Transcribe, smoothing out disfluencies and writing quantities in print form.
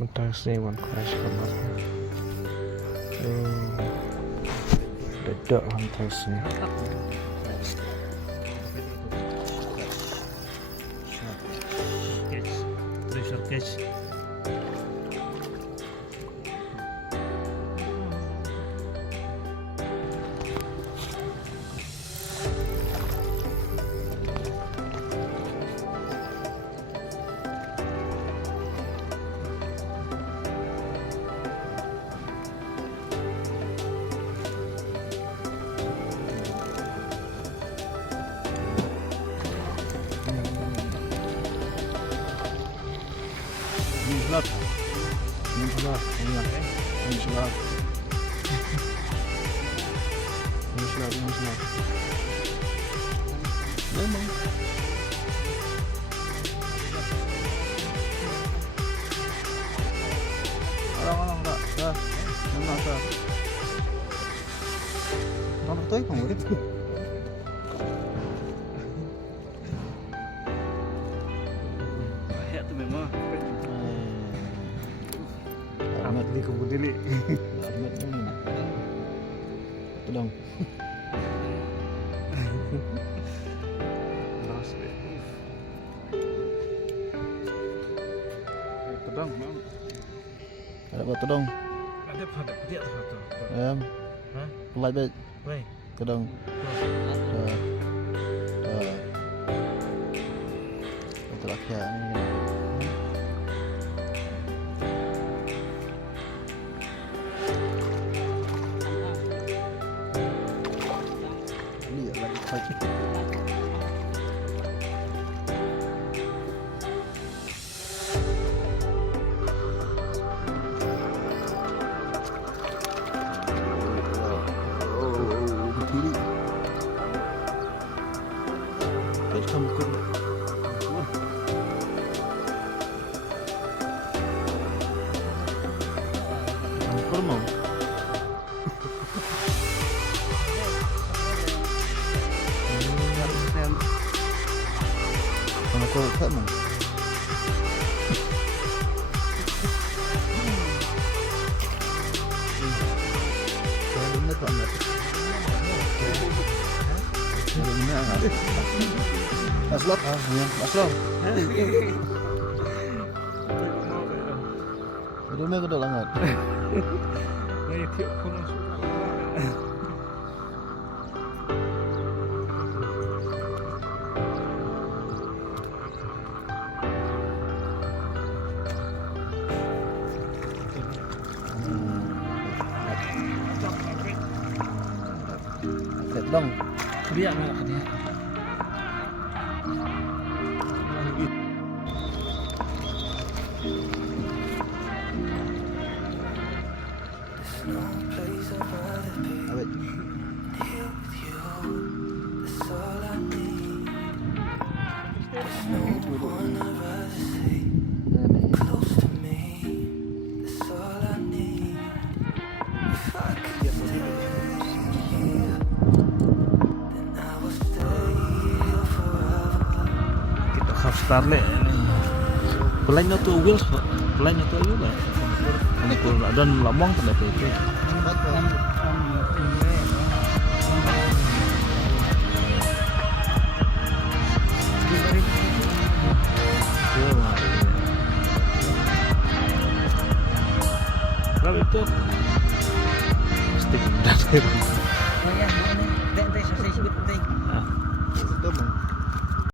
Mentasnya one crash kamar. Dedek mentasnya. Pressure cage. Menjelat, menjelat, menjelat, menjelat, menjelat. Memang. Orang-orang tak, memang tak. Orang tu yang murid. Bahaya tu memang. Amat di kebun dili. Amat ni. Tolong. Terus deh. Pedang, Mam. Ada apa tolong? Ada pada dia tu. Hah? Pelai baik. Wei. Tolong. Terakhir ni. Campur mau. Kalau kau tak mau. Saya benar tak nak. Saya benar tak. Aslap ya, aslap. Rumah kau dah langat. Wei, tiup kau masuk. Set dong. Dia nak dia. Awet. Kita half start le. Pelain tu wheels, pelain tu wheels lah. Ini kalau ada lambang pada itu. Kalau itu stick dari